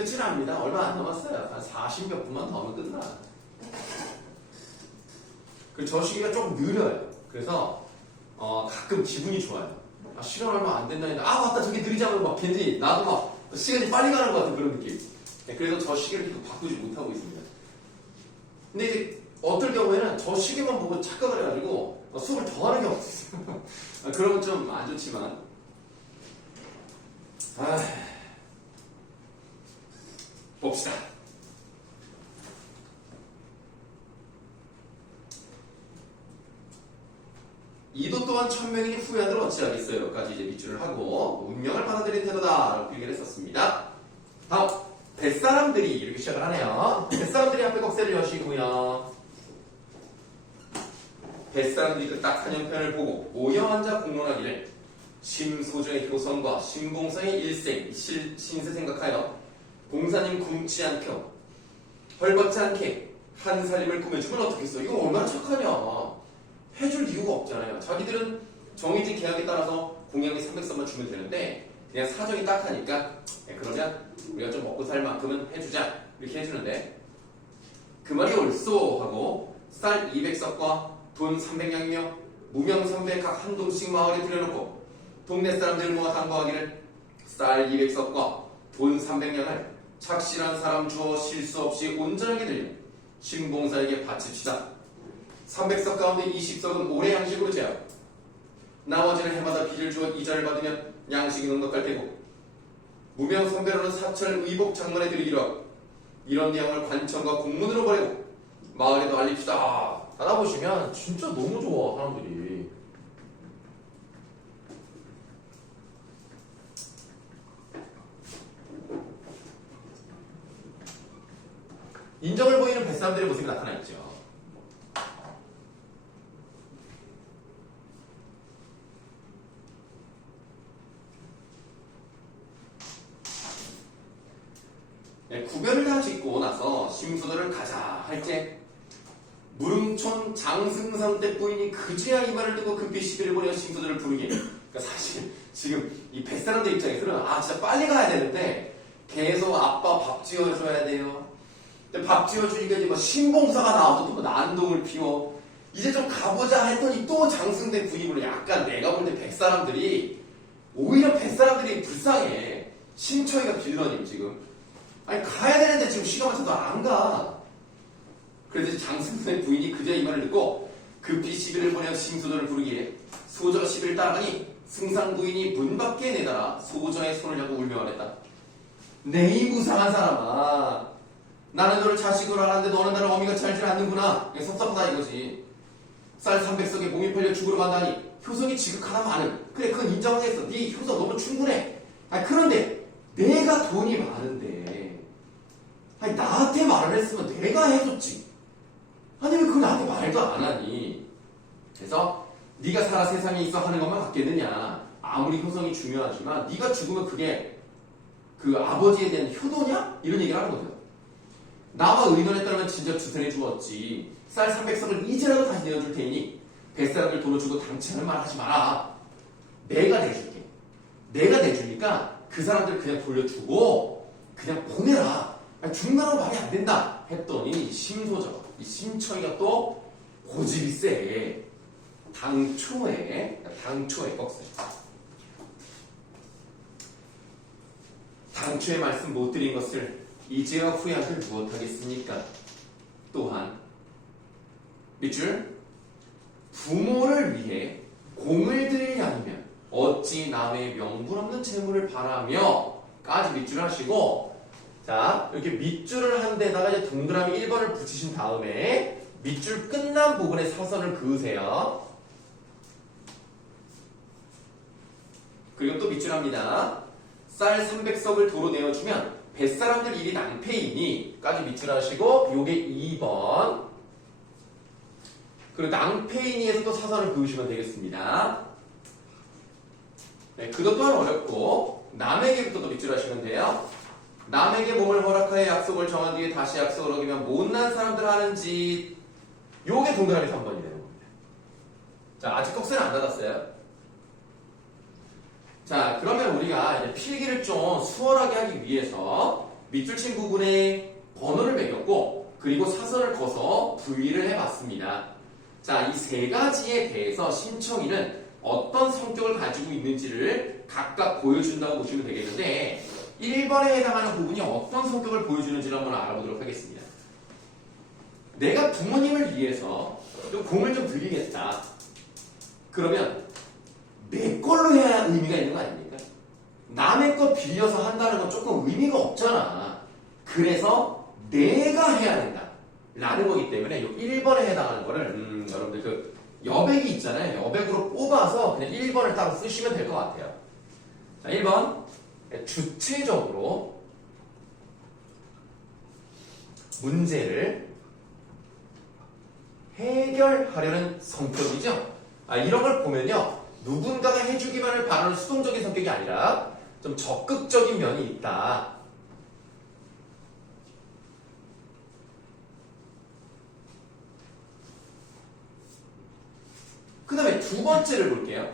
끝이 납니다. 얼마 안 남았어요. 한 40몇 분만 더 하면 끝나. 그 저 시기가 조금 느려요. 그래서 가끔 기분이 좋아요. 아, 시간 얼마 안 된다 했는데 맞다 저게 느리자면 막 괜히 나도 막 시간이 빨리 가는 것 같은 그런 느낌. 네, 그래서 저 시기를 계속 바꾸지 못하고 있습니다. 근데 이제 어떨 경우에는 저 시기만 보고 착각을 해가지고 수업을 더 하는 경우가 있어요. 그런 건 좀 안 좋지만 봅시다. 이도 또한 천명이니 후회하들 어찌하겠어요. 까지 이제 밑줄을 하고 운명을 받아들인 태도다 라고 필기를 했었습니다. 다음 뱃사람들이 이렇게 시작을 하네요. 뱃사람들이 앞에 곡세를 여시고요. 뱃사람들이 그 딱 한 형편을 보고 모여 앉아 공론하기를 심소정의 효성과 신봉성의 일생 신세 생각하여 봉사님 굶지 않겨 헐벗지 않게 한 살림을 꾸며주면 어떻겠어. 이거 얼마나 착하냐. 해줄 이유가 없잖아요. 자기들은 정해진 계약에 따라서 공양이 300선만 주면 되는데 그냥 사정이 딱하니까 그러면 우리가 좀 먹고 살 만큼은 해주자 이렇게 해주는데 그 말이 옳소 하고 쌀 200석과 돈 300냥이며 무명성대 각 한 동씩 마을에 들여놓고 동네 사람들 모아 당부하기를 쌀 200석과 돈 300냥을 착실한 사람 주어 실수 없이 온전하게 들려 신봉사에게 바칩시다. 300석 가운데 20석은 올해 양식으로 제하고 나머지는 해마다 비를 주어 이자를 받으면 양식이 넉넉할 테고 무명성대로는 사철 의복 장만에 드리기로 하고 이런 내용을 관청과 공문으로 보내고 마을에도 알립시다. 하다 보시면 진짜 너무 좋아 사람들이. 인정을 보이는 뱃사람들의 모습이 나타나 있죠. 네, 구별을 다 짓고 나서 심수도를 가자 할 때 무릉촌 장승상 때 부인이 그제야 이 말을 듣고 급히 시비를 보내어 심수도를 부르게. 그러니까 사실 지금 이 뱃사람들 입장에서는 진짜 빨리 가야 되는데 계속 아빠 밥 지어줘야 돼요. 근데 밥 지어주니까 이제 뭐 신봉사가 나와서 또 난동을 피워. 이제 좀 가보자 했더니 또 장승대 부임으로 약간 내가 볼 때 뱃사람들이 오히려 뱃사람들이 불쌍해. 신처이가 빌런임 지금. 아니 가야 되는데 지금 시간 맞춰도 안 가. 그래서 장승대 부인이 그저 이 말을 듣고 급히 시비를 보내어 심수도를 부르기에 소저 시비를 따라가니 승상 부인이 문 밖에 내달아 소저의 손을 잡고 울며 말했다. 내 이 무상한 사람아, 나는 너를 자식으로 알았는데 너는 나를 어미같이 알지 않는구나. 섭섭하다 이거지. 쌀 300석에 몸이 팔려 죽으러 간다니 효성이 지극하다 마는. 그래 그건 인정하겠어. 네 효성 너무 충분해. 그런데 내가 돈이 많은데 나한테 말을 했으면 내가 해줬지. 아니 왜 그걸 나한테 말도 안 하니. 그래서 네가 살아 세상에 있어 하는 것만 같겠느냐. 아무리 효성이 중요하지만 네가 죽으면 그게 그 아버지에 대한 효도냐? 이런 얘기를 하는 거죠. 나와 의논에 따르면 진작 주선해 주었지. 쌀 300석을 이제라도 다시 내어줄 테니 뱃사람들 돈을 주고 당첨을 말하지 마라. 내가 내줄게. 내가 내주니까 그 사람들 그냥 돌려주고 그냥 보내라. 죽는다고 말이 안 된다 했더니 심소저 이 심청이가 또 고집이 세. 당초에 꺽쇠. 당초에 말씀 못 드린 것을 이제야 후회하길 무엇하겠습니까? 또한 밑줄 부모를 위해 공을 들일 양이면 어찌 남의 명분 없는 재물을 바라며 까지 밑줄 하시고 자 이렇게 밑줄을 한 데다가 이제 동그라미 1번을 붙이신 다음에 밑줄 끝난 부분에 사선을 그으세요. 그리고 또 밑줄 합니다. 쌀 300석을 도로 내어주면 뱃사람들 일이 낭패이니 까지 밑줄 하시고 요게 2번. 그리고 낭패이니에서 또 사선을 그으시면 되겠습니다. 네, 그것 또한 어렵고 남에게부터 또 밑줄 하시면 돼요. 남에게 몸을 허락하여 약속을 정한 뒤에 다시 약속을 어기면 못난 사람들 하는 짓. 요게 동그라미 3번이 되는 겁니다. 자, 아직 꺽쇠는 안 닫았어요. 자, 그러면 우리가 이제 필기를 좀 수월하게 하기 위해서 밑줄 친 부분에 번호를 매겼고 그리고 사선을 그어서 분리를 해봤습니다. 자, 이 세 가지에 대해서 신청인은 어떤 성격을 가지고 있는지를 각각 보여준다고 보시면 되겠는데 1번에 해당하는 부분이 어떤 성격을 보여주는지를 한번 알아보도록 하겠습니다. 내가 부모님을 위해서 좀 공을 좀 들이겠다. 그러면 내 걸로 해야 의미가 있는 거 아닙니까? 남의 거 빌려서 한다는 건 조금 의미가 없잖아. 그래서 내가 해야 된다. 라는 거기 때문에 이 1번에 해당하는 거를 여러분들 그 여백이 있잖아요. 여백으로 뽑아서 그냥 1번을 따로 쓰시면 될 것 같아요. 자, 1번 주체적으로 문제를 해결하려는 성격이죠. 이런 걸 보면요. 누군가가 해주기만을 바라는 수동적인 성격이 아니라 좀 적극적인 면이 있다. 그 다음에 두 번째를 볼게요.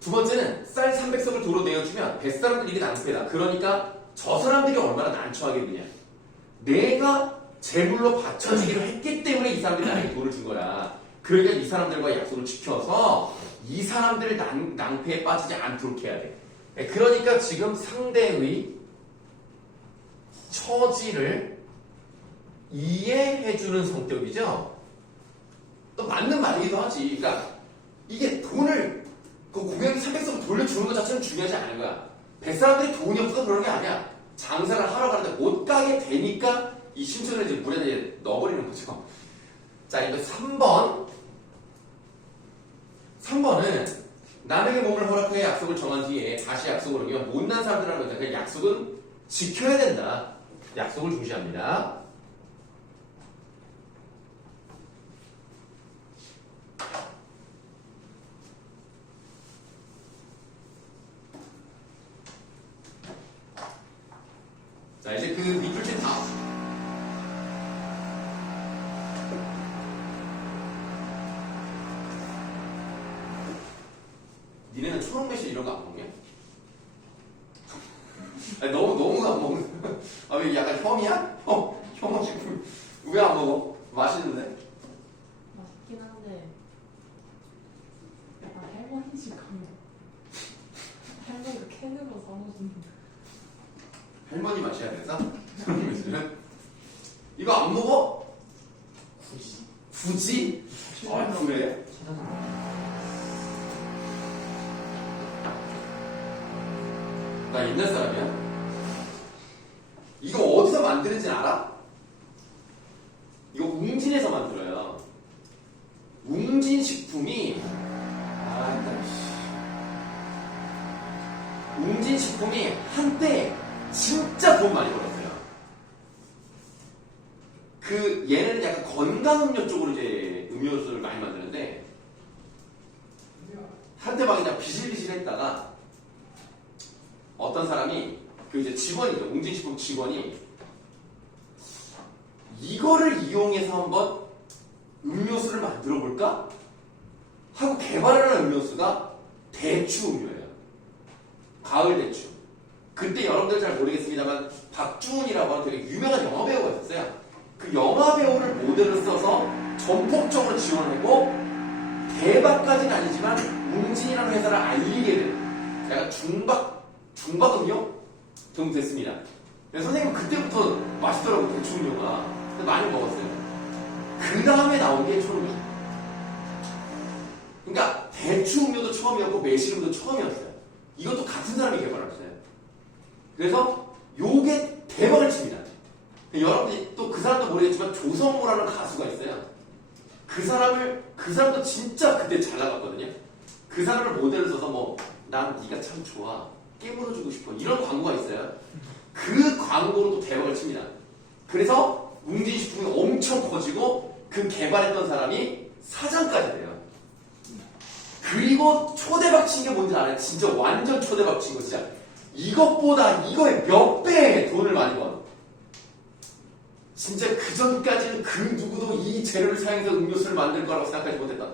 두 번째는 쌀 300석을 도로 내어주면 뱃사람들이 낭패다. 그러니까 저 사람들이 얼마나 난처하겠느냐. 내가 제물로 바쳐지기로 했기 때문에 이 사람들이 나에게 돈을 준 거야. 그러니까 이 사람들과 약속을 지켜서 이 사람들을 낭패에 빠지지 않도록 해야 돼. 그러니까 지금 상대의 처지를 이해해주는 성격이죠. 또 맞는 말이기도 하지. 그러니까 이게 돈을 그 고객이 300석을 돌려주는 것 자체는 중요하지 않은 거야. 뱃사람들이 돈이 없어서 그런 게 아니야. 장사를 하러 가는데 못 가게 되니까 이 신청을 이제 물에다 이제 넣어버리는 거죠. 자, 이거 3번. 3번은 남에게 몸을 허락해 약속을 정한 뒤에 다시 약속을 어기면 못난 사람들이라는 거죠. 그 약속은 지켜야 된다. 약속을 중시합니다. 자, 이제 그 밑줄친 다음. 니네는 초록 매실 이런 거 안 먹냐? 아니, 너무 안 먹는. 왜 약간 혐이야? 혐 식품. 왜 안 먹어? 맛있는데? 맛있긴 한데 약간 할머니 집 가면 할머니가 캔으로 사오시는. 할머니 맛이야 그래서? 초록 매실은? 이거 안 먹어? 굳이? 그래? 나 옛날 사람이야? 이거 어디서 만드는지 알아? 이거 웅진에서 만들어요. 웅진식품이 웅진식품이 한때 진짜 돈 많이 벌었어요. 그 얘네는 약간 건강음료 쪽으로 이제 음료수를 많이 만드는데 한때 막 그냥 비실비실했다가 어떤 사람이 그 이제 직원이죠. 웅진식품 직원이 이거를 이용해서 한번 음료수를 만들어 볼까? 하고 개발하는 음료수가 대추 음료예요. 가을 대추. 그때 여러분들 잘 모르겠습니다만 박주훈이라고 하는 되게 유명한 영화 배우가 있었어요. 그 영화 배우를 모델로 써서 전폭적으로 지원을 했고 대박까지는 아니지만 웅진이라는 회사를 알리게 된 제가 중박음료 정도 됐습니다. 선생님은 그때부터 맛있더라고 대추 음료가. 많이 먹었어요. 그 다음에 나온 게 초록이죠. 그러니까 대추 음료도 처음이었고 매실 음료도 처음이었어요. 이것도 같은 사람이 개발했어요. 그래서 요게 대박을 칩니다. 여러분들이 또 그 사람도 모르겠지만 조성모라는 가수가 있어요. 그 사람도 진짜 그때 잘 나갔거든요. 그 사람을 모델로 써서 난 네가 참 좋아. 깨물어주고 싶어. 이런 광고가 있어요. 그 광고로도 대박을 칩니다. 그래서 웅진식품이 엄청 커지고 그 개발했던 사람이 사장까지 돼요. 그리고 초대박 친 게 뭔지 알아요? 진짜 완전 초대박 친 거 진짜. 이것보다 이거에 몇 배 돈을 많이 번. 진짜 그 전까지는 그 누구도 이 재료를 사용해서 음료수를 만들 거라고 생각하지 못했다.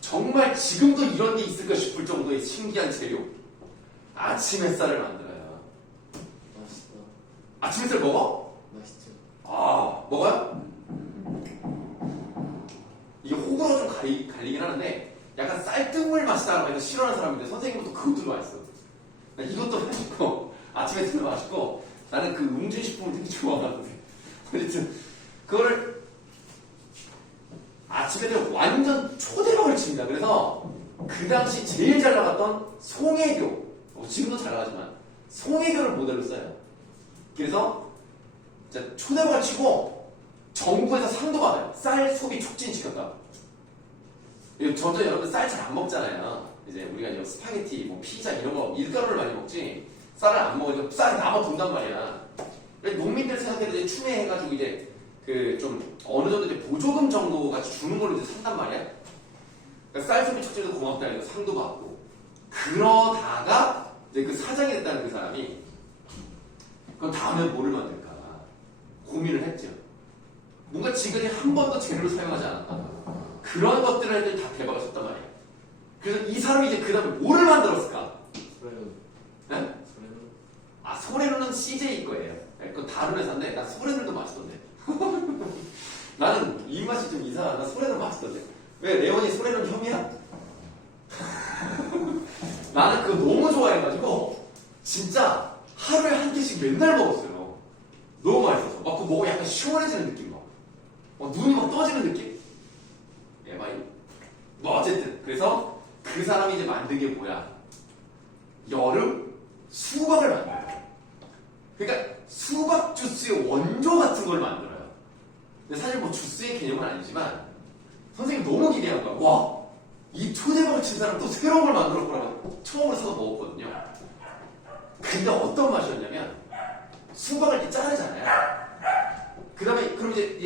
정말 지금도 이런 게 있을까 싶을 정도의 신기한 재료. 아침 햇살을 만들어요. 맛있다. 아침 햇살 먹어? 맛있죠. 아, 먹어요? 이게 호불호 좀 갈리긴 하는데 약간 쌀뜨물 맛이다라고 해서 싫어하는 사람인데 선생님은 또 그것도 맛있어. 나 이것도 맛있고 아침 햇살 맛있고 나는 그 웅진식품을 되게 좋아하거든. 어쨌든 그거를 아침에 완전 초대박을 칩니다. 그래서 그 당시 제일 잘 나갔던 송혜교, 지금도 잘 나가지만 송혜교를 모델로 써요. 그래서 진짜 초대박을 치고 정부에서 상도 받아요. 쌀 소비 촉진시켰다. 점점 여러분들 쌀 잘 안 먹잖아요. 이제 우리가 이제 스파게티, 뭐 피자 이런 거 밀가루를 많이 먹지 쌀을 안 먹으니까 쌀이 남아 돈단 말이야. 농민들 생각해도 이제 추매해가지고 이제 그 좀 어느 정도 이제 보조금 정도 같이 주는 걸로 이제 산단 말이야. 그러니까 쌀 소비 촉진도 고맙다 이거 상도 받고 그러다가 이제 그 사장이 됐다는 그 사람이 그럼 다음에 뭐를 만들까 고민을 했죠. 뭔가 지금까지 한 번도 재료를 사용하지 않았다. 그런 것들을 할 때 다 대박을 쳤단 말이야. 그래서 이 사람이 이제 그 다음에 뭐를 만들었을까? 소래로. 네? 소래로. 아, 소래루는 CJ 거예요. 네, 그건 다른 회사인데, 나 소래루도 맛있던데. 나는 이 맛이 좀 이상하다. 나 소래루 맛있던데. 왜, 레온이 소래루는 혐이야? 나는 그거 너무 좋아해가지고, 진짜 하루에 한 개씩 맨날 먹었어요. 너무 맛있어서. 막 그거 먹으면 약간 시원해지는 느낌 막. 눈이 막 떠지는 느낌? 에바이. 뭐, 어쨌든. 그래서 그 사람이 이제 만든 게 뭐야? 여름 수박을 만들어요. 그러니까 수박 주스의 원조 같은 걸 만들어요. 근데 사실 뭐 주스의 개념은 아니지만 선생님 너무 기대한 거야. 와, 이 초대박을 친 사람 또 새로운 걸 만들었구나. 처음으로 사서 먹었거든요. 근데 어떤 맛이었냐면 수박을 이렇게 자르잖아요. 그 다음에 그럼 이제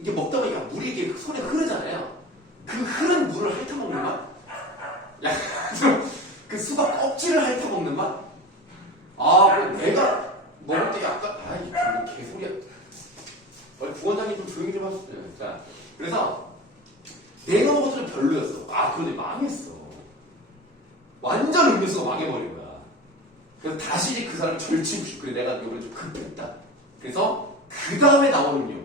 이게 먹다 보니까 물이 이렇게 손에 흐르잖아요. 그 흐른 물을 핥아먹는 맛? 약간 그 수박 껍질을 핥아먹는 맛? 아, 그 내가 먹을 때 약간, 이게 개소리야. 부원장님 좀 조용히 좀 하셨어요. 자, 그래서 내가 먹었을 때 별로였어. 아, 그런데 망했어. 완전 음료수가 망해버린 거야. 그래서 다시 이제 그 사람을 절치고 싶고, 그래, 내가 이번에 좀 급했다. 그래서 그 다음에 나온 음료.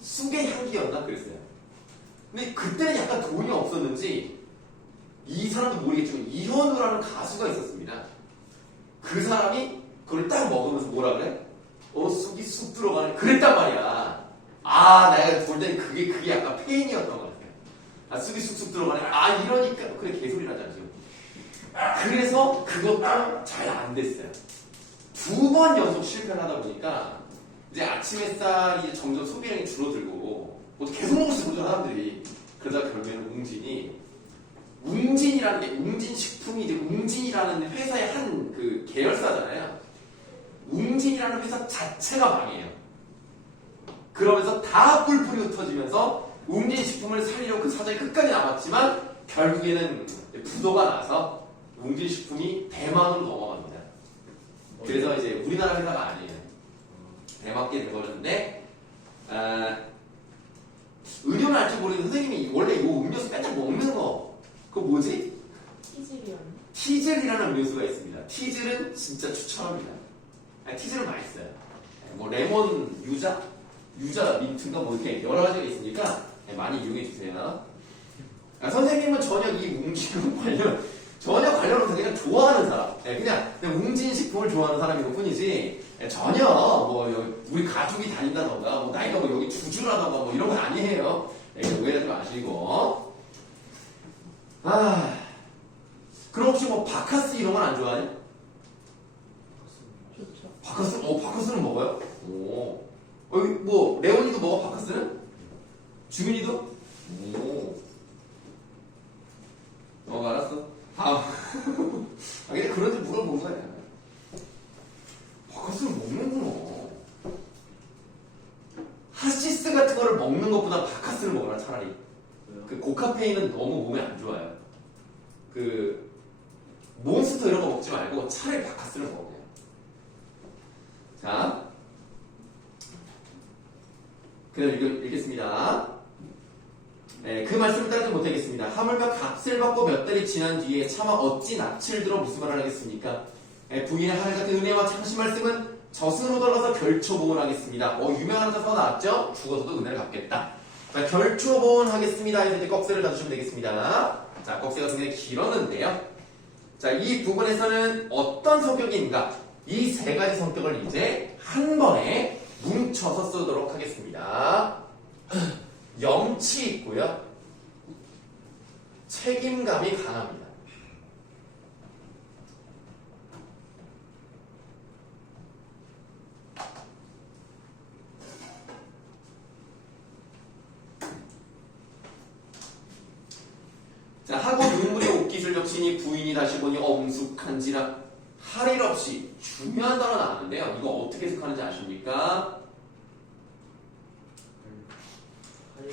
쑥의 향기였나? 그랬어요. 근데 그때는 약간 돈이 없었는지, 이 사람도 모르겠지만 이현우라는 가수가 있었습니다. 그 사람이 그걸 딱 먹으면서 뭐라 그래? 쑥이 쑥 들어가네. 그랬단 말이야. 아, 내가 볼 때 그게 약간 페인이었던 것 같아. 아, 쑥이 쑥쑥 들어가네. 아, 이러니까 그래 개소리라잖아 지금. 그래서 그것도 잘 안 됐어요. 2번 연속 실패를 하다 보니까 이제 아침 햇살이 점점 소비량이 줄어들고 계속 먹을 수 있는 사람들이 그러다 결국에는 웅진이라는 게 웅진식품이 이제 웅진이라는 회사의 한 그 계열사잖아요. 웅진이라는 회사 자체가 망해요. 그러면서 다 뿔뿔이 흩어지면서 웅진식품을 살리려고 그 사장이 끝까지 남았지만 결국에는 부도가 나서 웅진식품이 대만으로 넘어갑니다. 그래서 이제 우리나라 회사가 아니에요. 대만께 돼버렸는데 은효는 알지 모르겠는데 선생님이 원래 이 음료수 빼짝 먹는 거 그거 뭐지? 티질이었나? 티즐이라는 음료수가 있습니다. 티즐은 진짜 추천합니다. 티즐은 맛있어요. 뭐 레몬 유자 민트인가 뭐 이렇게 여러 가지가 있으니까 많이 이용해 주세요. 선생님은 전혀 이 웅진 관련 없어서 그냥 좋아하는 사람, 그냥 웅진 식품을 좋아하는 사람인 것 뿐이지 전혀 뭐 우리 가족이 다닌다던가 뭐 나이가 뭐 여기 주주라던가 뭐 이런 건 아니에요. 오해하지 마시고. 그럼 혹시 뭐 바카스 이런 건 안 좋아해요? 좋죠. 바카스는 먹어요? 여기 뭐 레온이도 먹어 바카스는? 주민이도? 알았어. 근데 그런지 물어본 거야. 바카스를 먹는구나. 하시스 같은 거를 먹는 것보다 바카스를 먹어라 차라리. 왜요? 그 고카페인은 너무 몸에 안 좋아요. 그 몬스터 이런 거 먹지 말고 차라리 바카스를 먹어요. 자, 그다음 읽겠습니다. 그 말씀을 따르지 못하겠습니다. 하물며 값을 받고 몇 달이 지난 뒤에 차마 어찌 낯을 들어 무슨 말을 하겠습니까? 부인의 하늘 같은 은혜와 참신 말씀은 젖으로 들어서 결초보온하겠습니다. 유명한 자서 나왔죠? 죽어서도 은혜를 갚겠다. 자, 결초보온하겠습니다. 이제 꺽쇠를 닫으시면 되겠습니다. 자, 꺽쇠가 굉장히 길었는데요. 자, 이 부분에서는 어떤 성격인가? 이 세 가지 성격을 이제 한 번에 뭉쳐서 쓰도록 하겠습니다. 염치 있고요. 책임감이 강합니다. 자, 하고 눈물의 옷깃을 적시니 부인이 다시 보니 엄숙한지라. 할 일 없이 중요한 단어 나왔는데요. 이거 어떻게 해석하는지 아십니까?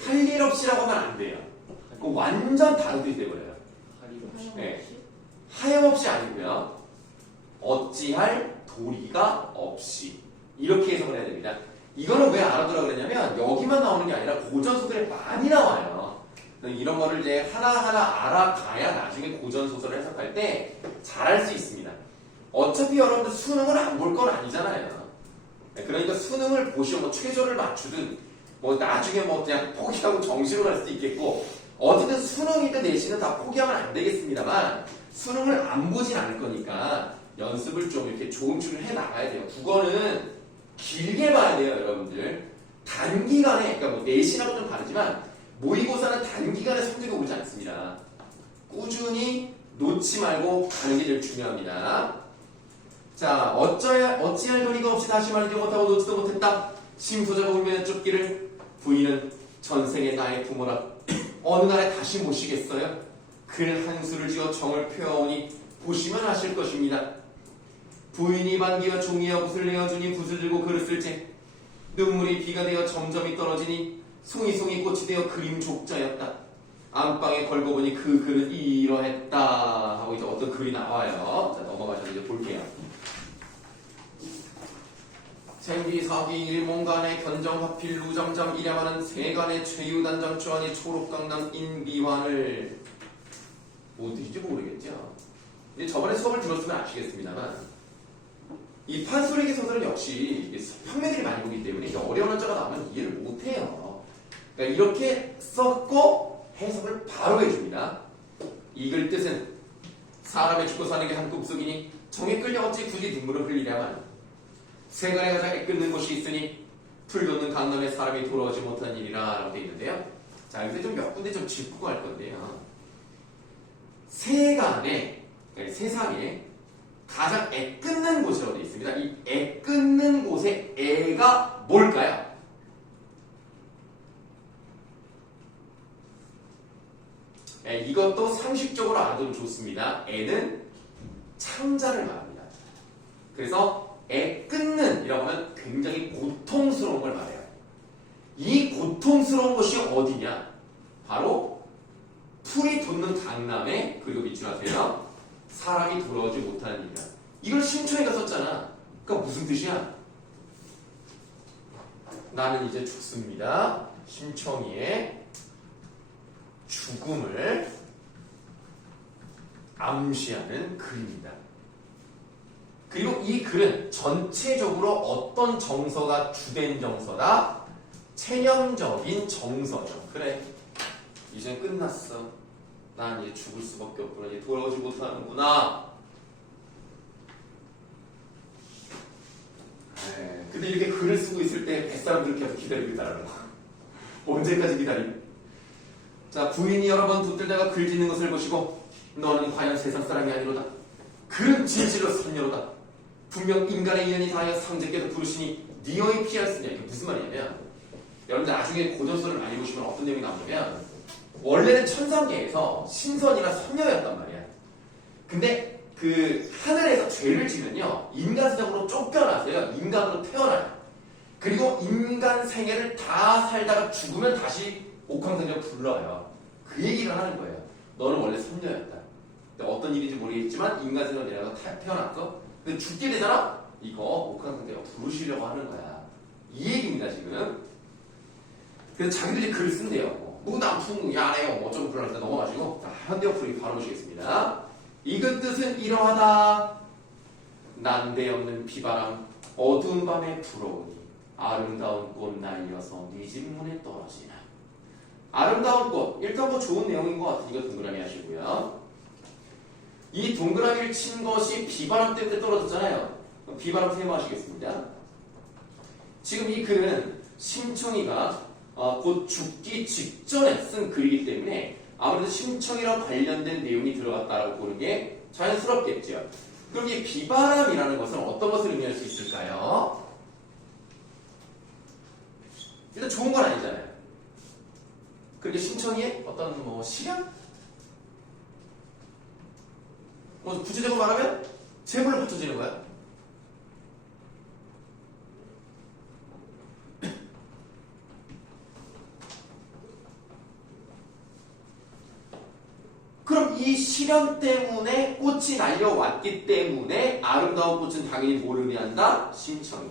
할 일 없이라고 하면 안 돼요. 그거 완전 다른 뜻이 돼버려요. 네. 하염없이 아니고요. 어찌할 도리가 없이. 이렇게 해석을 해야 됩니다. 이거는 왜 알아두라 그랬냐면 여기만 나오는 게 아니라 고전소설에 많이 나와요. 이런 거를 이제 하나하나 알아가야 나중에 고전소설을 해석할 때 잘할 수 있습니다. 어차피 여러분들 수능을 안 볼 건 아니잖아요. 그러니까 수능을 보시고 최저를 맞추든 나중에 그냥 포기하고 정시로 갈 수도 있겠고 어쨌든 수능이든 내신은 다 포기하면 안 되겠습니다만 수능을 안 보진 않을 거니까 연습을 좀 이렇게 조금씩 해 나가야 돼요. 국어는 길게 봐야 돼요, 여러분들. 단기간에, 그러니까 내신하고 좀 다르지만 모의고사는 단기간에 성적이 오르지 않습니다. 꾸준히 놓지 말고 가는 게 제일 중요합니다. 자, 어찌할 도리가 없이 다시 말하지 못하고 놓지도 못했다. 심소자가 울면에 쫓기를 부인은 전생에 나의 부모라. 어느 날에 다시 모시겠어요? 글 한 수를 지어 정을 펴오니 보시면 아실 것입니다. 부인이 반기와 종이와 붓을 내어주니 붓을 들고 글을 쓸지 눈물이 비가 되어 점점이 떨어지니 송이송이 꽃이 되어 그림 족자였다. 안방에 걸고 보니 그 글은 이러했다 하고 이제 어떤 글이 나와요. 자, 넘어가셔서 이제 볼게요. 생기사기 일몽간의 견정하필 루잠잠 이랴마는 세간의 최유단장 초안이 초록강남 인비환을 어디인지 모르겠죠. 이제 저번에 수업을 들었으면 아시겠습니다만 이 판소리기 소설은 역시 평면들이 많이 보기 때문에 어려운 한자가 나오면 이해를 못해요. 그러니까 이렇게 썼고 해석을 바로 해줍니다. 이 글 뜻은 사람의 죽고 사는 게 한 꿈속이니 정에 끌려 어찌 굳이 눈물을 흘리랴만 세간에 가장 애끓는 곳이 있으니 풀 돋는 강남에 사람이 돌아오지 못한 일이라 라고 되어 있는데요. 자, 여기서 좀 몇 군데 좀 짚고 갈 건데요. 세간에, 그러니까 세상에 가장 애끓는 곳이라고 되어 있습니다. 이 애끓는 곳의 애가 뭘까요? 이것도 상식적으로 알아두면 좋습니다. 애는 창자를 말합니다. 그래서 애 끊는 이라고 하면 굉장히 고통스러운 걸 말해요. 이 고통스러운 곳이 어디냐? 바로 풀이 돋는 강남에, 그리고 밑줄 하세요. 사람이 돌아오지 못하는 일이야. 이걸 심청이가 썼잖아. 그러니까 무슨 뜻이야? 나는 이제 죽습니다. 심청이의 죽음을 암시하는 글입니다. 그리고 이 글은 전체적으로 어떤 정서가 주된 정서다? 체념적인 정서죠. 그래, 이제 끝났어. 난 이제 죽을 수밖에 없구나. 이제 돌아오지 못하는구나. 근데 이렇게 글을 쓰고 있을 때 뱃사람들을 계속 기다리고 있다는 거. 언제까지 기다림? 자, 부인이 여러 번 붙들다가 글 짓는 것을 보시고 너는 과연 세상 사람이 아니로다. 글은 진실로 선녀로다. 분명 인간의 인연이 닿아야 상제께서 부르시니 니어이 피할 쓰냐. 이게 무슨 말이냐면 여러분들 나중에 고전서를 많이 보시면 어떤 내용이 나오냐면 원래는 천상계에서 신선이나 선녀였단 말이야. 근데 그 하늘에서 죄를 지면요 인간 세상으로 쫓겨나서요 인간으로 태어나요. 그리고 인간 생애를 다 살다가 죽으면 다시 옥황상제가 불러요. 그 얘기를 하는 거예요. 너는 원래 선녀였다. 근데 어떤 일인지 모르겠지만 인간 생애로 내려가 태어났어. 근데 죽게 되잖아? 이거 옥황상제가 부르시려고 하는 거야. 이 얘기입니다 지금. 그래서 자기들이 글을 쓴대요. 무당풍 야래요 어쩌고 그러니까 넘어가지고 현대어 풀이 바로 보시겠습니다. 이것 뜻은 이러하다. 난데없는 비바람 어두운 밤에 불어오니 아름다운 꽃 날려서 네 집 문에 떨어지나. 아름다운 꽃, 일단 뭐 좋은 내용인 것 같으니까 동그라미 하시고요. 이 동그라미를 친 것이 비바람 때문에 떨어졌잖아요. 비바람 세모하시겠습니다. 지금 이 글은 심청이가 곧 죽기 직전에 쓴 글이기 때문에 아무래도 심청이랑 관련된 내용이 들어갔다라고 보는 게 자연스럽겠죠. 그럼 이 비바람이라는 것은 어떤 것을 의미할 수 있을까요? 일단 좋은 건 아니잖아요. 그렇게 심청이의 어떤 뭐 시련? 구체적으로 말하면 재물로 붙여지는 거야. 그럼 이 시련 때문에 꽃이 날려왔기 때문에 아름다운 꽃은 당연히 뭘 의미한다? 심청이.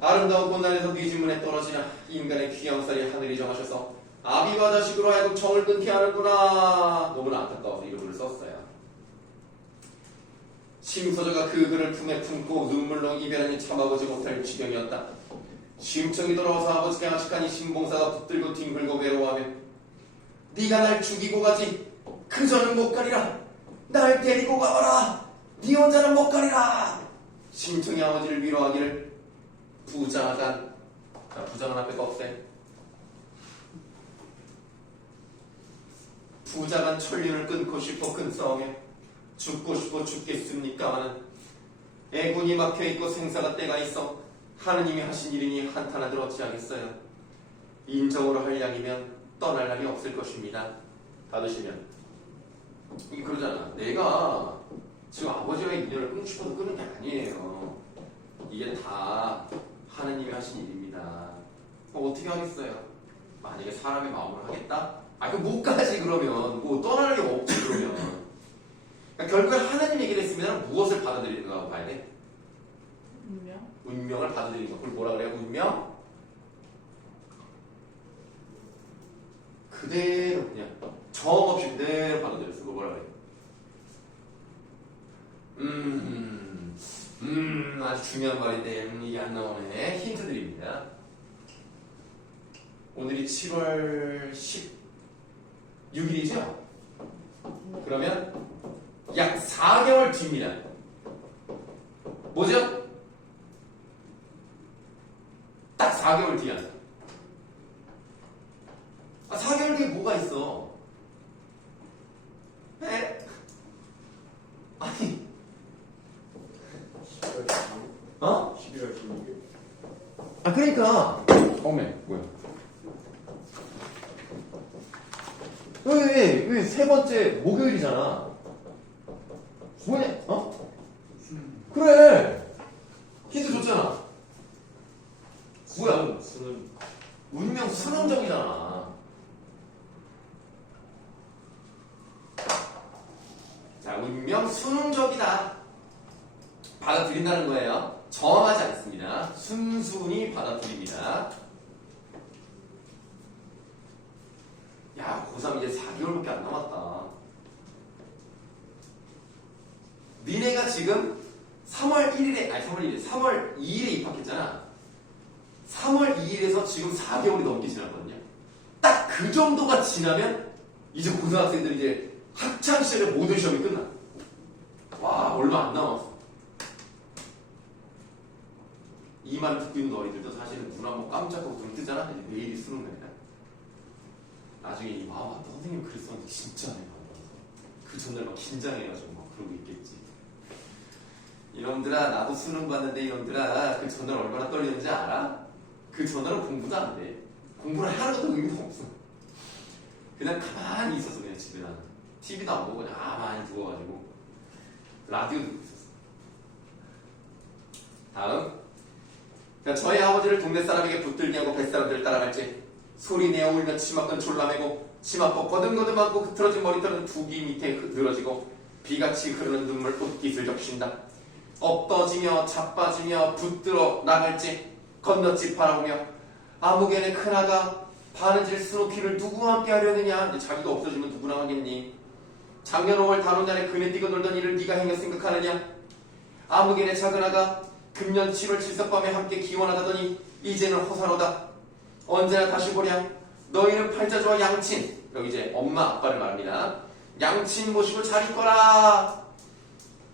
아름다운 꽃 날려서 네 집문에 떨어지나 인간의 귀양살이 하늘이 정하셔서 아비와 자식으로 하여금 정을 끊게 하는구나. 너무나 안타까워서 이런 글을 썼어요. 심서저가 그 글을 품에 품고 눈물로 이별하니 참아보지 못할 지경이었다. 심청이 돌아와서 아버지께 아식하니 신봉사가 붙들고 뒹굴고 외로워하며 네가 날 죽이고 가지 그저는 못 가리라. 날 데리고 가거라. 네 혼자는 못 가리라. 심청이 아버지를 위로하기를 부장하간. 자, 부장은 앞에 거 없애. 부장한 천륜을 끊고 싶어 큰 싸움에 죽고 싶어 죽겠습니까마는 애군이 막혀있고 생사가 때가 있어 하느님이 하신 일이니 한탄하들 어찌하겠어요. 인정으로 할 양이면 떠날 날이 없을 것입니다. 받으시면 이게 그러잖아. 내가 지금 아버지와의 인연을 끊고 싶어서 끊는 게 아니에요. 이게 다 하느님이 하신 일입니다. 어떻게 하겠어요? 만약에 사람의 마음을 하겠다? 그럼 못 가지. 그러면 뭐 떠날 게 없지. 그러면 그러니까 결국에 하나님 얘기를 했으면 무엇을 받아들이는가 봐야 돼? 운명? 운명을 받아들이는 거. 그걸 뭐라 그래요? 운명? 그대로 그냥 정없이 그대로 받아들였어. 그걸 뭐라 그래요? 아주 중요한 말인데 이게 안 나오네. 힌트 드립니다. 오늘이 7월 16일이죠? 그러면 약 4개월 뒤입니다. 뭐죠? 딱 4개월 뒤야. 4개월 뒤에 뭐가 있어? 에? 아니 11월 16일. 그러니까 어메 뭐야? 왜 세 번째 목요일이잖아. 뭐냐? 그래. 힌트 줬잖아. 뭐야? 수능. 운명 수능적이잖아. 자, 운명 수능적이다. 받아들인다는 거예요. 저항하지 않습니다. 순순히 받아들입니다. 야, 고3 이제 4개월밖에 안 남았다. 니네가 지금 3월 2일에 입학했잖아. 3월 2일에서 지금 4개월이 넘게 지났거든요. 딱 그 정도가 지나면 이제 고등학생들이 이제 학창시절에 모든 시험이 끝나. 와, 얼마 안 남았어. 이 말 듣고 있는 어린이들도 사실은 눈 한번 깜짝하고 눈 뜨잖아. 이제 내일이 수능 날이다. 나중에 맞다, 선생님 그랬었는데 진짜네. 그 전날 막 긴장해가지고 막 그러고 있겠지. 이놈들아, 나도 수능 봤는데 이놈들아, 그 전날 얼마나 떨리는지 알아? 그 전날은 공부도 안 돼. 공부를 하는 것도 의미도 없어. 그냥 가만히 있었어. 그냥 집에. 나는 TV도 안 보고 그냥 가만히 누워가지고 라디오 듣고 있었어. 다음. 그러니까 저희 아버지를 동네 사람에게 붙들게 하고 뱃사람들을 따라갈지 소리내어 울며 치마끈 졸라매고 치마법 거듭거듭 맞고 흐트러진 머리털은 두기 밑에 늘어지고 비같이 흐르는 눈물 옷깃을 적신다. 엎떠지며 자빠지며 붙들어 나갈지 건너집 바라보며 아무개네 큰아가 바느질 스노키를 누구와 함께 하려느냐? 이제 자기가 없어지면 누구랑 하겠니? 작년 5월 단오날에 그네 뛰고 놀던 일을 네가 행여 생각하느냐? 아무개네 작은 아가 금년 7월 칠석밤에 함께 기원하다더니 이제는 허사로다. 언제나 다시 보랴. 너희는 팔자주와 양친, 여기 이제 엄마 아빠를 말합니다. 양친 모시고 잘 있거라.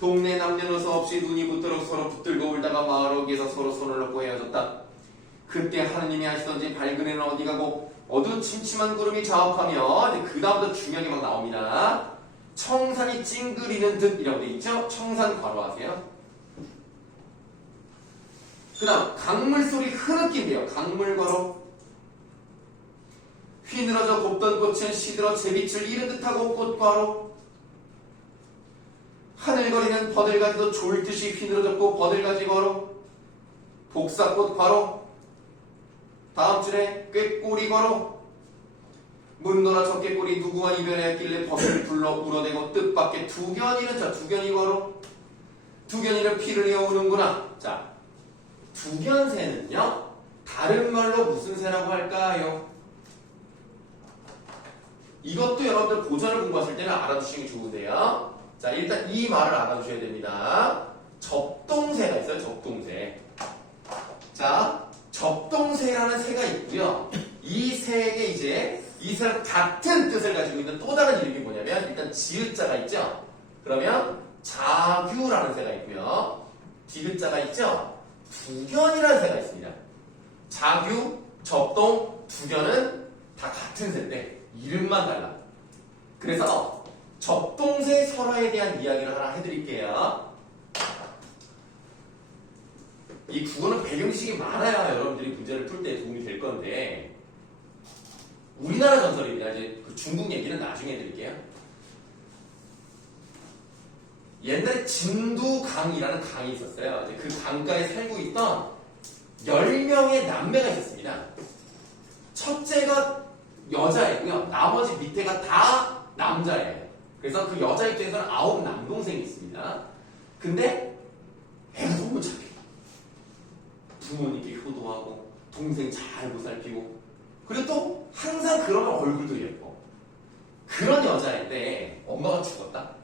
동네 남녀노소 없이 눈이 붙도록 서로 붙들고 울다가 마을 어귀에서 서로 손을 놓고 헤어졌다. 그때 하느님이 하시던지 밝은 해는 어디 가고 어두침침한 구름이 자욱하며 이제 그 다음부터 중요한 게 막 나옵니다. 청산이 찡그리는 듯이라고 되어 있죠? 청산 괄호하세요. 그 다음 강물 소리 흐느낀대요. 강물 괄호. 휘늘어져 곱던 꽃은 시들어 제빛을 잃은 듯하고 꽃 괄호. 하늘거리는 버들가지도 졸듯이 휘늘어졌고 버들가지 괄호. 복사꽃 괄호. 다음 줄에 꾀꼬리 괄호. 문노라 저 꾀꼬리 누구와 이별했길래 범인을 불러 울어대고 뜻밖의 두견이는 자 두견이 괄호. 두견이는 피를 이어 우는구나. 자 두견새는요 다른 말로 무슨 새라고 할까요? 이것도 여러분들 고전을 공부하실 때는 알아두시는 게 좋으세요. 자 일단 이 말을 알아두셔야 됩니다. 접동새가 있어요. 접동새. 자 접동새라는 새가 있고요. 이 새에게 이제 이 새랑 같은 뜻을 가지고 있는 또 다른 이름이 뭐냐면 일단 지읒자가 있죠. 그러면 자규라는 새가 있고요. 디귿자가 있죠. 두견이라는 새가 있습니다. 자규, 접동, 두견은 다 같은 새인데 이름만 달라. 그래서 접동새 설화에 대한 이야기를 하나 해드릴게요. 이 국어는 배경지식이 많아야 여러분들이 문제를 풀 때 도움이 될 건데 우리나라 전설입니다. 이제 그 중국 얘기는 나중에 해드릴게요. 옛날에 진두강이라는 강이 있었어요. 이제 그 강가에 살고 있던 10명의 남매가 있었습니다. 첫째가 여자이고요. 나머지 밑에가 다 남자예요. 그래서 그 여자 입장에서는 9 남동생이 있습니다. 근데 애가 너무 착해. 부모님께 효도하고 동생 잘 보살피고 그리고 또 항상 그러면 얼굴도 예뻐. 그런 여자인데 엄마가 죽었다.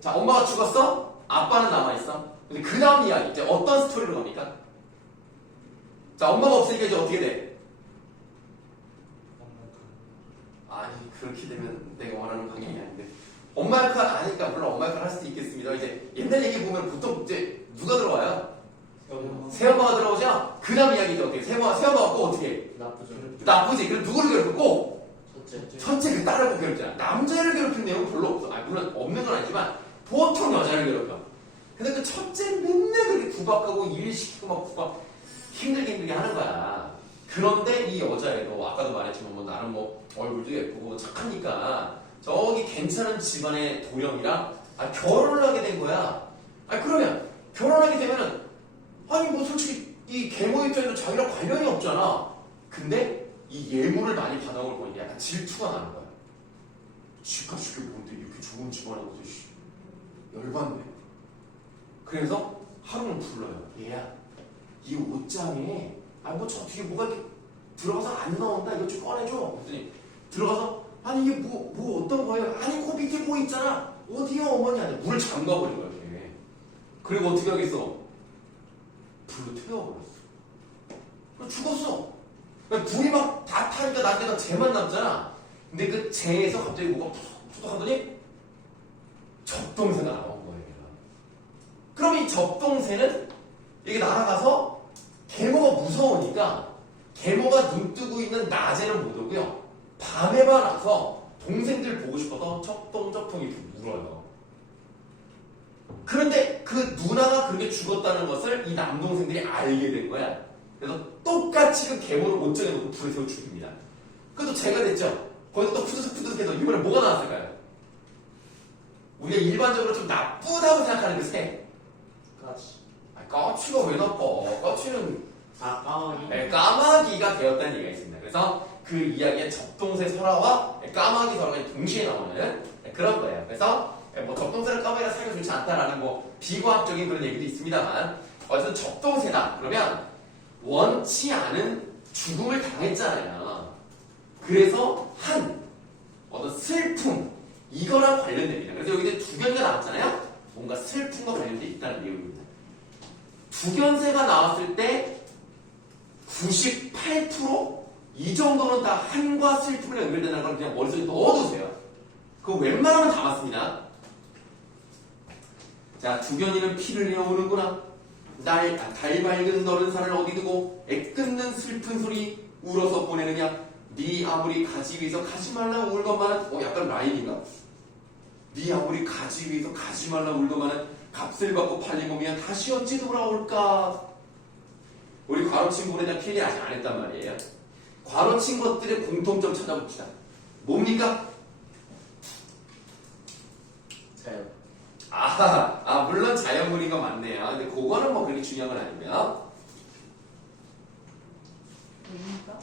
자, 엄마가 죽었어? 아빠는 남아있어. 근데 그 다음 이야기, 이제 어떤 스토리로 갑니까? 자, 엄마가 없으니까 이제 어떻게 돼? 아니, 그렇게 되면 내가 원하는 방향이 아닌데. 엄마 역할 아니까, 물론 엄마 역할 할 수도 있겠습니다. 이제 옛날 얘기 보면 보통 이제 누가 들어와요? 새엄마가 들어오죠? 그 다음 이야기죠. 어떻게? 새엄마가 꼭 어떻게 해? 나쁘죠. 나쁘지. 그럼 누구를 괴롭혀? 꼭? 첫째. 첫째 그 딸을 꼭 괴롭잖아. 남자를 괴롭힌 내용은 별로 없어. 아, 물론 없는 건 아니지만 보통 여자를 괴롭혀. 근데 그 첫째는 맨날 그렇게 구박하고 일 시키고 막 구박 힘들게 하는 거야. 그런데 이 여자애도 아까도 말했지만 뭐 나는 뭐 얼굴도 예쁘고 착하니까 저기 괜찮은 집안의 도령이랑 결혼을 하게 된 거야. 그러면 결혼하게 되면은 아니 뭐 솔직히 이 계모 입장에서 자기랑 관련이 없잖아. 근데 이 예물을 많이 받아온 걸 보니까 약간 질투가 나는 거야. 지가 저게 뭔데 이렇게 좋은 집안하고서 열받네. 그래서 하루는 불러요. 얘야, 이 옷장에 뭐 저 뒤에 뭐가 이렇게 들어가서 안 나온다. 이거 좀 꺼내줘. 그랬더니 들어가서 아니 이게 뭐 어떤 거예요? 아니 그 밑에 뭐 있잖아. 어디요 어머니? 아니 물을 잠가버린 거야. 이렇게. 그리고 어떻게 하겠어? 불로 태워버렸어. 그래서 죽었어. 불이 막 다 타니까 나중에 재만 남잖아. 근데 그 재에서 갑자기 뭐가 푹 하더니 접동새가 나온 거예요. 그럼 이 접동새는 여기 날아가서 계모가 무서우니까 계모가 눈 뜨고 있는 낮에는 못 오고요. 밤에만 와서 동생들 보고 싶어서 쩍덩쩍덩 이렇게 울어요. 그런데 그 누나가 그렇게 죽었다는 것을 이 남동생들이 알게 된 거야. 그래서 똑같이 그 계모를 옷장에 놓고 불에 태워 죽입니다. 그래도 죄가 됐죠. 거기서 또 푸드득푸드득해서 이번에 뭐가 나왔을까요? 우리가 일반적으로 좀 나쁘다고 생각하는 그 새. 까치. 까치가 왜 나빠? 까치는 까마귀. 까마귀가 되었다는 얘기가 있습니다. 그래서 그 이야기의 접동새 설화와 까마귀 설화가 동시에 나오는 그런 거예요. 그래서 뭐 접동새랑 까마귀랑 사이가 좋지 않다라는 뭐 비과학적인 그런 얘기도 있습니다만 어쨌든 접동새다. 그러면 원치 않은 죽음을 당했잖아요. 그래서 어떤 슬픔 이거랑 관련됩니다. 그래서 여기 이제 두견이가 나왔잖아요. 뭔가 슬픔과 관련돼 있다는 내용입니다. 두견세가 나왔을 때 98%이 정도는 다 한과 슬픔에 연결된다는 걸 그냥 머릿속에 넣어두세요. 그거 웬만하면 다 맞습니다. 자, 두견이는 피를 내어오는구나. 달 밝은 너른 산을 어디 두고 애끓는 슬픈 소리 울어서 보내느냐. 네 아무리 가지 위에서 가지 말라 울건만은 약간 라임인가? 네 아무리 가지 위에서 가지 말라 울건만은 값을 받고 팔리고면 다시 어찌 돌아올까? 우리 과로친 부분에 대한 필기 아직 안 했단 말이에요. 과로친 것들의 공통점 찾아봅시다. 뭡니까? 자요. 물론 자연물인 거 맞네요. 근데 그거는 뭐 그렇게 중요한 건 아니고요. 뭡니까?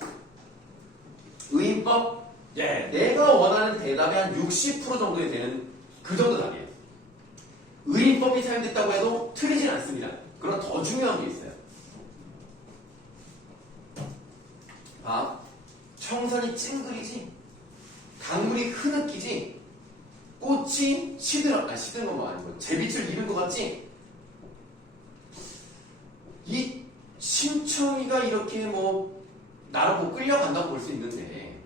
의인법? 예, 내가 원하는 대답이 한 60% 정도에 되는 그 정도 답이에요. 의인법이 사용됐다고 해도 틀리진 않습니다. 그러나 더 중요한 게 있어요. 청선이 찡그리지, 강물이 흐느끼지, 꽃이 시드는 건 뭐 아니고 제빛을 잃은 것 같지? 이 심청이가 이렇게 뭐 나를 뭐 끌려간다고 볼 수 있는데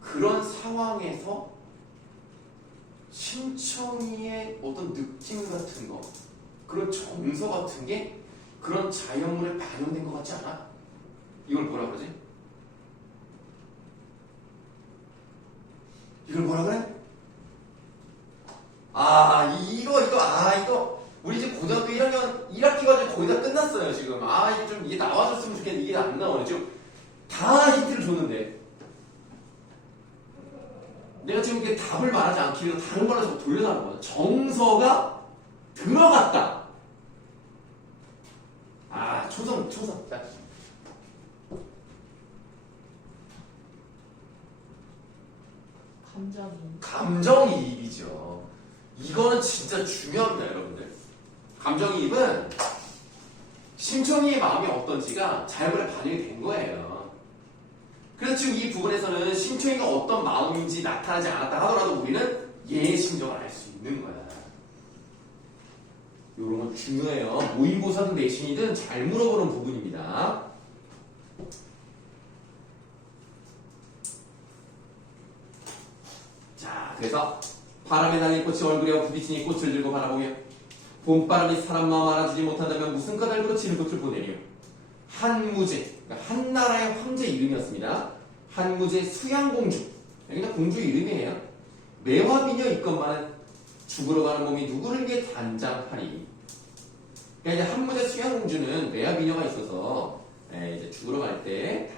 그런 상황에서 심청이의 어떤 느낌 같은 거, 그런 정서 같은 게 그런 자연물에 반영된 것 같지 않아? 이걸 뭐라 그러지? 이걸 뭐라 그래? 이거 우리 이제 고등학교 1학년 1학기 과정 거의 다 끝났어요 지금. 이게 나와줬으면 좋겠는데 이게 안 나오네. 지금 다 힌트를 줬는데 내가 지금 이게 답을 말하지 않기 위해서 다른 걸로 자꾸 돌려서 하는 거야. 정서가 들어갔다. 초성. 자. 감정이입이죠. 이거는 진짜 중요합니다, 여러분들. 감정이입은 심청이의 마음이 어떤지가 자연물에 반영이 된 거예요. 그래서 지금 이 부분에서는 심청이가 어떤 마음인지 나타나지 않았다 하더라도 우리는 얘의 심정을 알 수 있는 거야. 이런 건 중요해요. 모의고사든 내신이든 잘 물어보는 부분입니다. 자, 그래서 바람에 날린 꽃이 얼굴에 부딪히니 꽃을 들고 바라보며 봄바람이 사람 마음 알아주지 못한다면 무슨 까닭으로 지는 꽃을 보내리요. 한무제, 그러니까 한나라의 황제 이름이었습니다. 한무제 수양공주, 여기가 공주 이름이에요. 매화비녀 있건만은 죽으러 가는 몸이 누구를 위해 단장하리. 그러니까 이제 한무제 수양공주는 매화비녀가 있어서 이제 죽으러 갈 때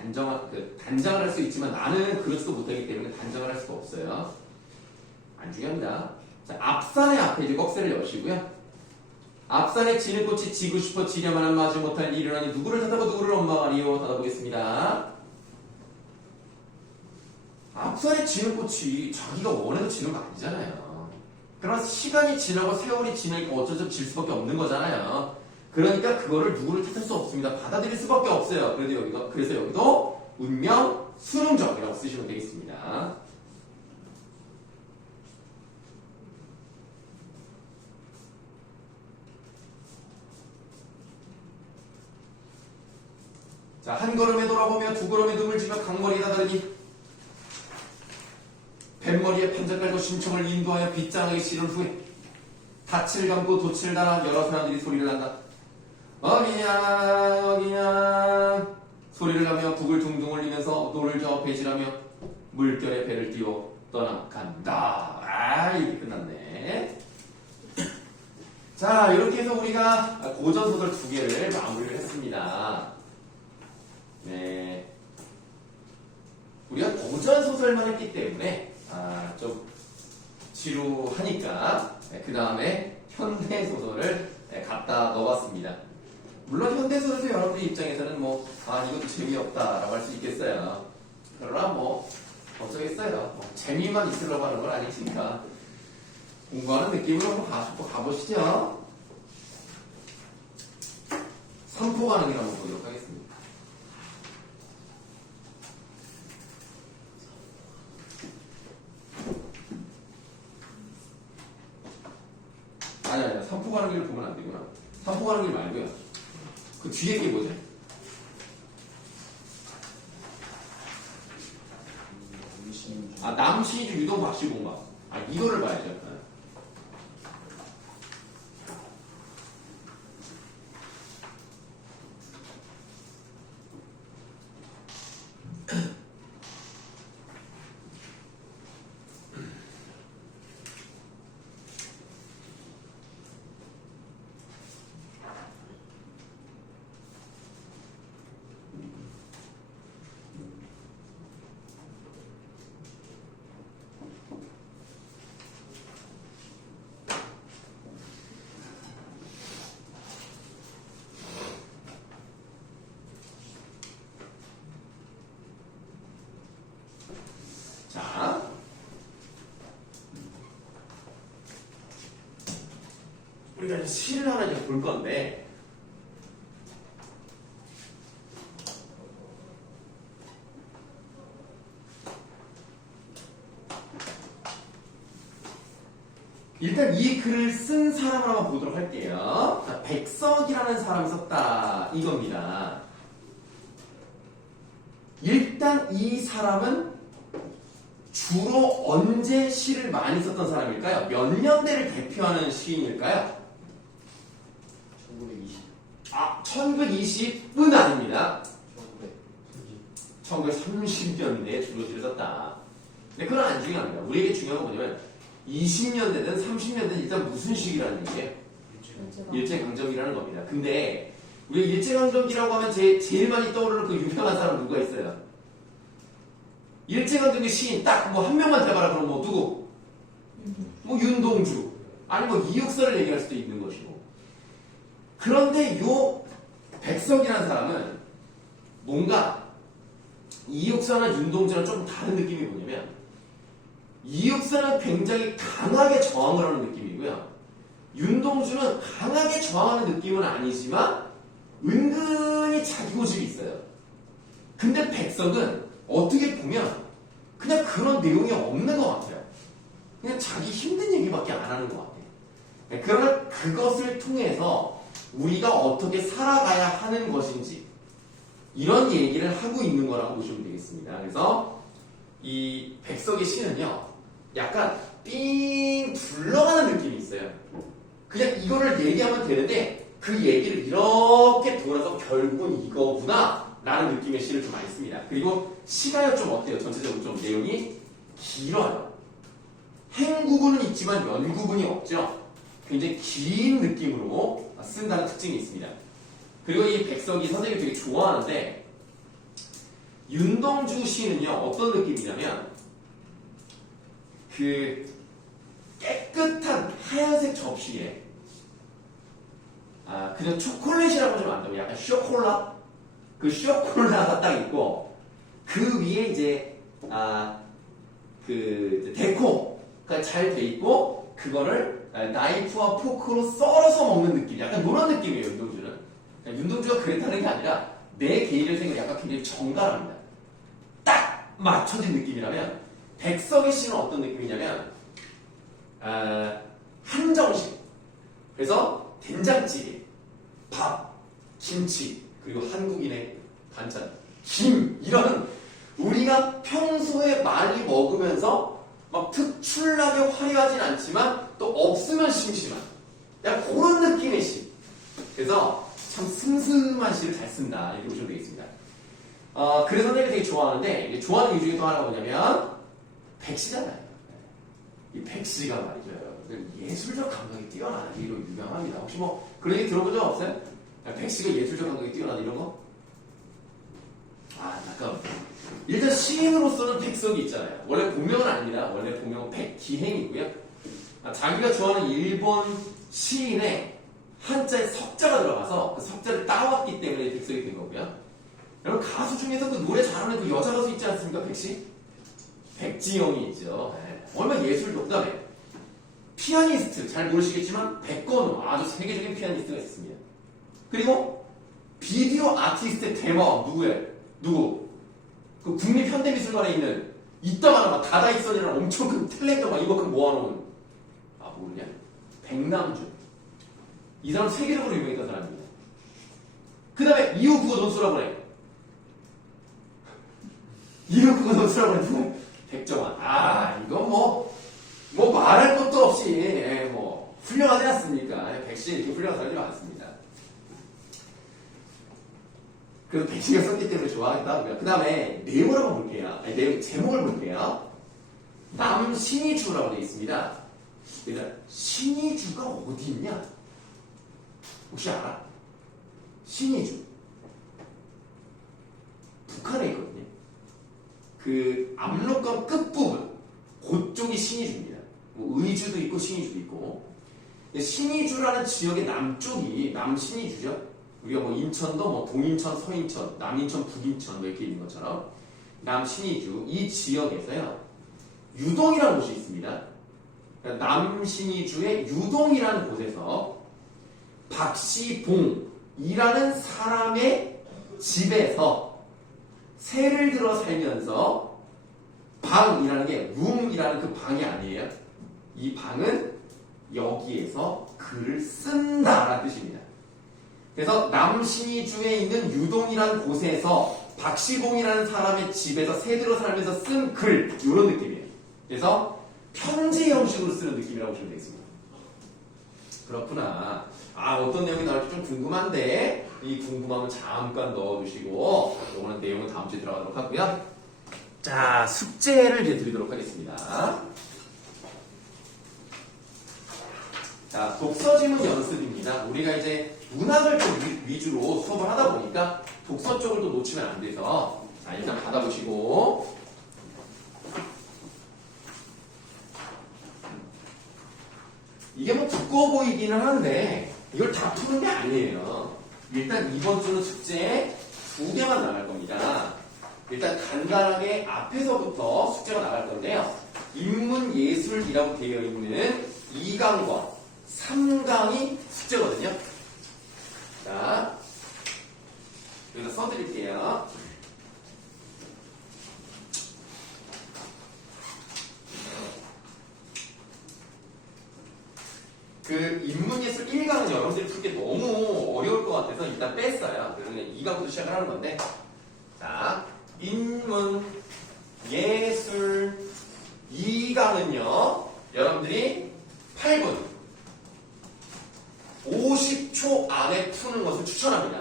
단장을 할 수 있지만 나는 그렇지도 못하기 때문에 단장을 할 수가 없어요. 안 중요합니다. 자, 앞산의 앞에 이제 꺽쇠를 여시고요. 앞산에 지는 꽃이 지고 싶어 지려만 마지 못할 일이라니 누구를 탓하고 누구를 원망하리요. 닫아보겠습니다. 앞산에 지는 꽃이 자기가 원해서 지는 거 아니잖아요. 그러나 시간이 지나고 세월이 지나니까 어쩔 수 없이 질 수밖에 없는 거잖아요. 그러니까 그거를 누구를 탓할 수 없습니다. 받아들일 수밖에 없어요. 그래서 여기도 운명 수능적이라고 쓰시면 되겠습니다. 자, 한 걸음에 돌아보며 두 걸음에 눈을 지며 강머리에 다다르니 뱃머리에 판자 깔고 심청을 인도하여 빗장하게 실은 후에 닻을 감고 돛을 달아 여러 사람들이 소리를 난다. 어기냥 소리를 하며 북을 둥둥 울리면서 노를 저어 배질하며 물결에 배를 띄워 떠나간다. 이렇게 끝났네. 자, 이렇게 해서 우리가 고전소설 2개를 마무리를 했습니다. 네, 우리가 고전소설만 했기 때문에 좀 지루하니까 그 다음에 현대소설을 갖다 넣어봤습니다. 물론 현대소설도 여러분의 입장에서는 이것도 재미없다라고 할 수 있겠어요. 그러나 어쩌겠어요. 재미만 있으려고 하는 건 아니니까 공부하는 느낌으로 한번 가보시죠. 삼포 가능을 한번 보도록 하겠습니다. 삼포 가는 길 말고요. 그 뒤에 게 뭐죠? 남시주 유동 박씨공방. 이거를 봐야죠. 자, 우리가 이제 시를 하나 이제 볼 건데, 일단 이 글을 쓴 사람을 한번 보도록 할게요. 자, 백석이라는 사람이 썼다 이겁니다. 일단 이 사람은 주로 언제 시를 많이 썼던 사람일까요? 몇 년대를 대표하는 시인일까요? 1920. 1920은 아닙니다. 1900. 1930년대에 주로 시를 썼다. 근데 그건 안 중요합니다. 우리에게 중요한 건 뭐냐면 20년대든 30년대든 일단 무슨 시기라는 얘기예요? 일제강점기라는 겁니다. 근데 우리가 일제강점기라고 하면 제일 많이 떠오르는 그 유명한 사람 누가 있어요? 일제강점기 시인 딱 뭐 한 명만 대봐라. 그럼 뭐 누구? 뭐 윤동주 아니 뭐 이육설을 얘기할 수도 있는 것이고. 그런데 요 백석이라는 사람은 뭔가 이육설이나 윤동주랑 조금 다른 느낌이 뭐냐면 이육설은 굉장히 강하게 저항을 하는 느낌이고요. 윤동주는 강하게 저항하는 느낌은 아니지만 은근히 자기 고집이 있어요. 근데 백석은 어떻게 보면 그냥 그런 내용이 없는 것 같아요. 그냥 자기 힘든 얘기밖에 안 하는 것 같아요. 그러나 그것을 통해서 우리가 어떻게 살아가야 하는 것인지 이런 얘기를 하고 있는 거라고 보시면 되겠습니다. 그래서 이 백석의 시는요 약간 삥 둘러가는 느낌이 있어요. 그냥 이거를 얘기하면 되는데 그 얘기를 이렇게 돌아서 결국은 이거구나 라는 느낌의 시를 좀 많이 씁니다. 그리고 시가요 좀 어때요? 전체적으로 좀 내용이 길어요. 행구분은 있지만 연구분이 없죠. 굉장히 긴 느낌으로 쓴다는 특징이 있습니다. 그리고 이 백석이 선생님이 되게 좋아하는데 윤동주 시는요 어떤 느낌이냐면 그 깨끗한 하얀색 접시에 그냥 초콜릿이라고 좀 안 되고 약간 쇼콜라? 그 쇼콜라가 딱 있고 그 위에 이제 그 데코가 잘 돼 있고 그거를 나이프와 포크로 썰어서 먹는 느낌 약간 이런 느낌이에요. 윤동주는 윤동주가 그랬다는 게 아니라 내 개인의 생각이 약간 굉장히 정갈합니다. 딱 맞춰진 느낌이라면 백석의 시는 어떤 느낌이냐면 한정식 그래서 된장찌개 밥 김치 그리고 한국인의 반찬, 김 이런 우리가 평소에 많이 먹으면서 막 특출나게 화려하진 않지만 또 없으면 심심한 약간 그런 느낌의 시. 그래서 참 슴슴한 시를 잘 쓴다 이렇게 보시면 되겠습니다. 그래서 선생님이 되게 좋아하는데 좋아하는 이유 중에 또 하나가 뭐냐면 백시잖아요. 이 백시가 말이죠. 예술적 감각이 뛰어나는 이로 유명합니다. 혹시 뭐 그런 얘기 들어본 적 없어요? 백시가 예술적 감각이 뛰어나다 이런 거? 잠깐. 일단 시인으로서는 백석이 있잖아요. 원래 본명은 아닙니다. 원래 본명은 백기행이고요. 자기가 좋아하는 일본 시인의 한자에 석자가 들어가서 그 석자를 따왔기 때문에 백석이 된 거고요. 여러분 가수 중에서 그 노래 잘하는 그 여자 가수 있지 않습니까? 백시? 백지영이 있죠. 얼마나 예술도 그다음에 피아니스트 잘 모르시겠지만 백건우 아주 세계적인 피아니스트가 있습니다. 그리고 비디오 아티스트의 대마왕 누구예요? 누구? 그 국립현대미술관에 있는 이따가는 막 다다이선이라는 엄청 큰 텔레비전 막 이만큼 모아놓은 모르냐? 백남준 이 사람 세계적으로 유명했던 사람입니다. 그 다음에 이후 국어 논술라고 그래. 이후 국어 논술라고 그래. 누구? 백종원. 이건 뭐 말할 것도 없이 뭐 훌륭하지 않습니까? 백신 이렇게 훌륭한 사람이 많습니다. 그래서 백신을 썼기 때문에 좋아하겠다고요. 그 다음에 내용을 한번 볼게요. 내용 제목을 볼게요. 남신이주라고 되어 있습니다. 일단 신이주가 어디 있냐? 혹시 알아? 신이주 북한에 있거든요. 그 압록강 끝부분 그쪽이 신이주입니다. 뭐 의주도 있고 신이주도 있고. 신이주라는 지역의 남쪽이 남신이주죠. 우리가 뭐 인천도 뭐 동인천, 서인천, 남인천, 북인천 뭐 이렇게 있는 것처럼 남신이주 이 지역에서요 유동이라는 곳이 있습니다. 남신이주의 유동이라는 곳에서 박시봉이라는 사람의 집에서 새를 들어 살면서 방이라는 게 룸이라는 그 방이 아니에요. 이 방은 여기에서 글을 쓴다라는 뜻입니다. 그래서 남신이주에 있는 유동이라는 곳에서 박시봉이라는 사람의 집에서 새 들어 살면서 쓴 글 이런 느낌이에요. 그래서 편지 형식으로 쓰는 느낌이라고 보시면 되겠습니다. 그렇구나. 어떤 내용이 나올지 좀 궁금한데 이 궁금함은 잠깐 넣어두시고 이거는 내용은 다음 주에 들어가도록 하고요. 자, 숙제를 이제 드리도록 하겠습니다. 자, 독서 지문 연습입니다. 우리가 이제 문학을 좀 위주로 수업을 하다 보니까 독서 쪽을 또 놓치면 안 돼서 자, 일단 받아보시고 이게 뭐 두꺼워 보이기는 한데 이걸 다 푸는 게 아니에요. 일단 이번 주는 숙제 2개만 나갈 겁니다. 일단 간단하게 앞에서부터 숙제가 나갈 건데요. 인문예술이라고 되어 있는 2강과 3강이 숙제거든요. 자, 여기다 써드릴게요. 그 인문예술 1강은 여러분들이 풀기 너무 어려울 것 같아서 일단 뺐어요. 그래서 그냥 2강부터 시작을 하는 건데, 자, 인문예술 2강은요, 여러분들이 8분 50초 안에 푸는 것을 추천합니다.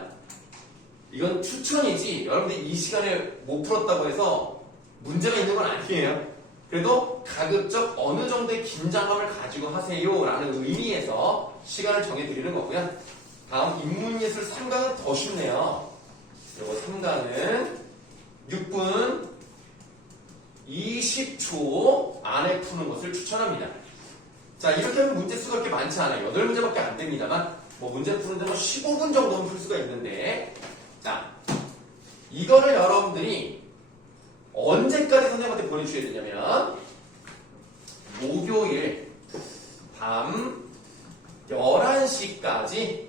이건 추천이지 여러분들이 이 시간에 못 풀었다고 해서 문제가 있는 건 아니에요. 그래도 가급적 어느 정도의 긴장감을 가지고 하세요 라는 의미에서 시간을 정해드리는 거고요. 다음 인문예술 3강은 더 쉽네요. 이거 3강은 6분 20초 안에 푸는 것을 추천합니다. 자, 이렇게 하면 문제 수가 그렇게 많지 않아요. 8문제밖에 안 됩니다만 뭐 문제 푸는데 뭐 15분 정도는 풀 수가 있는데, 자, 이거를 여러분들이 언제까지 선생님한테 보내주셔야 되냐면 목요일 밤 11시까지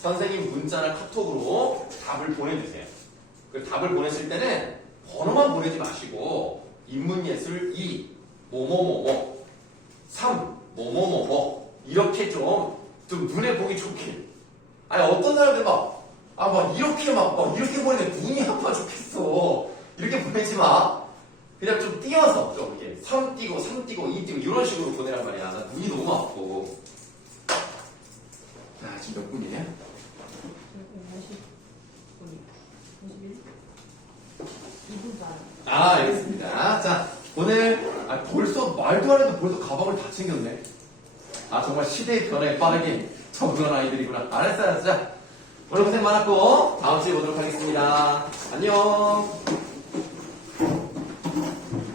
선생님 문자나 카톡으로 답을 보내주세요. 그 답을 보냈을 때는 번호만 보내지 마시고 인문예술 2 뭐뭐뭐뭐 3 뭐뭐뭐뭐 이렇게 좀 눈에 보기 좋게. 아니 어떤 사람들 막 이렇게 이렇게 보내는데 눈이 아파 죽겠어. 이렇게 보내지 마. 그냥 좀 띄어서 좀 이렇게 3 띄고 3 띄고 2 띄고 이런 식으로 보내란 말이야. 나 눈이 너무 아프고. 자, 지금 몇 분이냐? 2분 알겠습니다. 자, 오늘 벌써 말도 안 해도 벌써 가방을 다 챙겼네. 정말 시대의 변화에 빠르게 적응한 아이들이구나. 알았어요. 자, 오늘 고생 많았고 다음 주에 보도록 하겠습니다. 안녕.